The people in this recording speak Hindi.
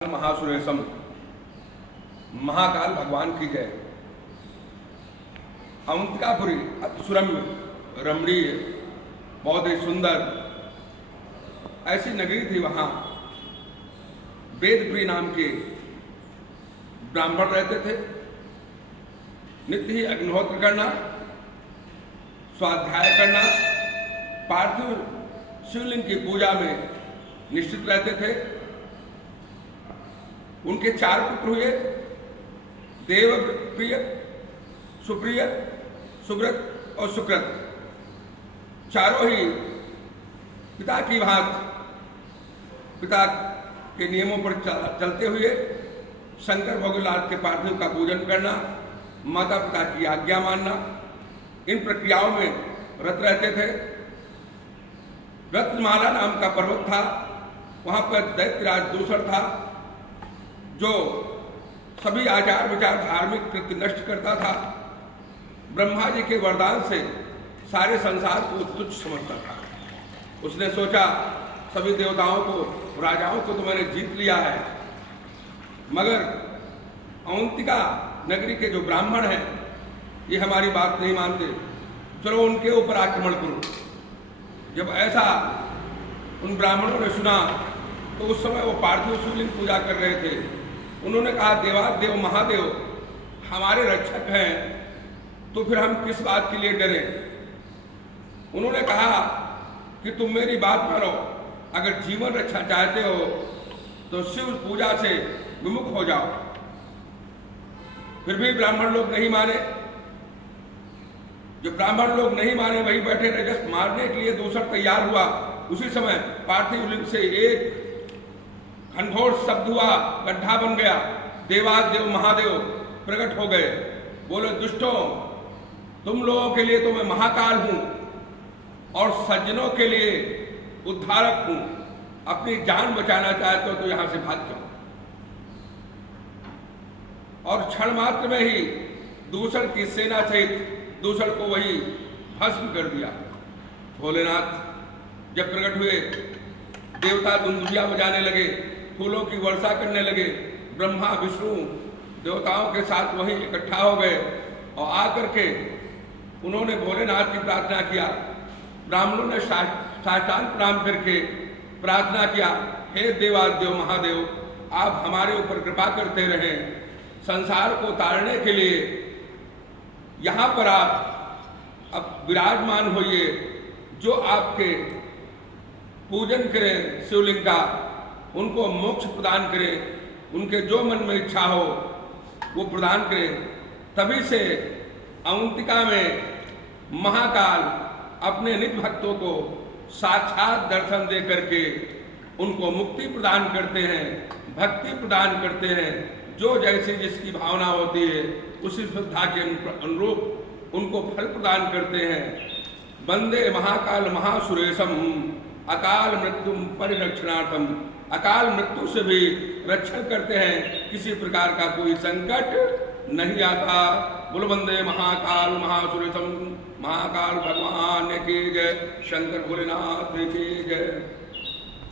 महासुरेशम महाकाल भगवान की जय। अवंतिकापुरी अतिसुरम्य रमणीय बहुत ही सुंदर ऐसी नगरी थी। वहां वेदप्रिय नाम के ब्राह्मण रहते थे। नित्य ही अग्निहोत्र करना, स्वाध्याय करना, पार्थिव शिवलिंग की पूजा में निश्चित रहते थे। उनके 4 पुत्र हुए, देवप्रिय, सुप्रिय, सुव्रत और सुकृत। चारों ही पिता की भांति पिता के नियमों पर चलते हुए शंकर भोलेनाथ के पार्थिव का पूजन करना, माता पिता की आज्ञा मानना, इन प्रक्रियाओं में रत रहते थे। रत्नमाला नाम का पर्वत था, वहां पर दैत्यराज दूसर था, जो सभी आचार विचार धार्मिक कृत्य नष्ट करता था। ब्रह्मा जी के वरदान से सारे संसार को तुच्छ समझता था। उसने सोचा सभी देवताओं को, राजाओं को तो मैंने जीत लिया है, मगर अवंतिका नगरी के जो ब्राह्मण हैं ये हमारी बात नहीं मानते, चलो उनके ऊपर आक्रमण करो। जब ऐसा उन ब्राह्मणों ने सुना तो उस समय वो पार्थिव शिवलिंग पूजा कर रहे थे। उन्होंने कहा, देवादेव महादेव हमारे रक्षक हैं, तो फिर हम किस बात के लिए डरें। उन्होंने कहा कि तुम मेरी बात मानो, अगर जीवन रक्षा चाहते हो तो शिव पूजा से विमुख हो जाओ। फिर भी ब्राह्मण लोग नहीं माने। जो ब्राह्मण लोग नहीं माने वही बैठे रहे। जब मारने के लिए दूसरा तैयार हुआ, उसी समय पार्थिव लिंग से एक घनघोर शब्द हुआ, गड्ढा बन गया। देवादेव महादेव प्रकट हो गए। बोले, दुष्टों, तुम लोगों के लिए तो मैं महाकाल हूं और सज्जनों के लिए उद्धारक हूं। अपनी जान बचाना चाहते हो तो यहां से भाग जाओ। और क्षण मात्र में ही दूसर की सेना सहित दूसर को वही भस्म कर दिया। भोलेनाथ जब प्रकट हुए, देवता दुंदुभिया बजाने लगे, फूलों की वर्षा करने लगे। ब्रह्मा विष्णु देवताओं के साथ वहीं इकट्ठा हो गए और आकर के उन्होंने भोलेनाथ की प्रार्थना किया। ब्राह्मणों ने साष्टांग प्रणाम करके प्रार्थना किया, हे देवादेव महादेव, आप हमारे ऊपर कृपा करते रहें। संसार को तारने के लिए यहाँ पर आप अब विराजमान होइए। जो आपके पूजन करें शिवलिंग का, उनको मोक्ष प्रदान करें, उनके जो मन में इच्छा हो वो प्रदान करें। तभी से अवंतिका में महाकाल अपने निज भक्तों को साक्षात दर्शन दे करके उनको मुक्ति प्रदान करते हैं, भक्ति प्रदान करते हैं। जो जैसी जिसकी भावना होती है उसी श्रद्धा के अनुरूप उनको फल प्रदान करते हैं। वंदे महाकाल महासुरेशम अकाल मृत्यु परिरक्षणार्थम। अकाल मृत्यु से भी रक्षण करते हैं, किसी प्रकार का कोई संकट नहीं आता। बोलो वंदे महाकाल महासुरेशम महाकाल भगवान की जय, शंकर भोलेनाथ की जय।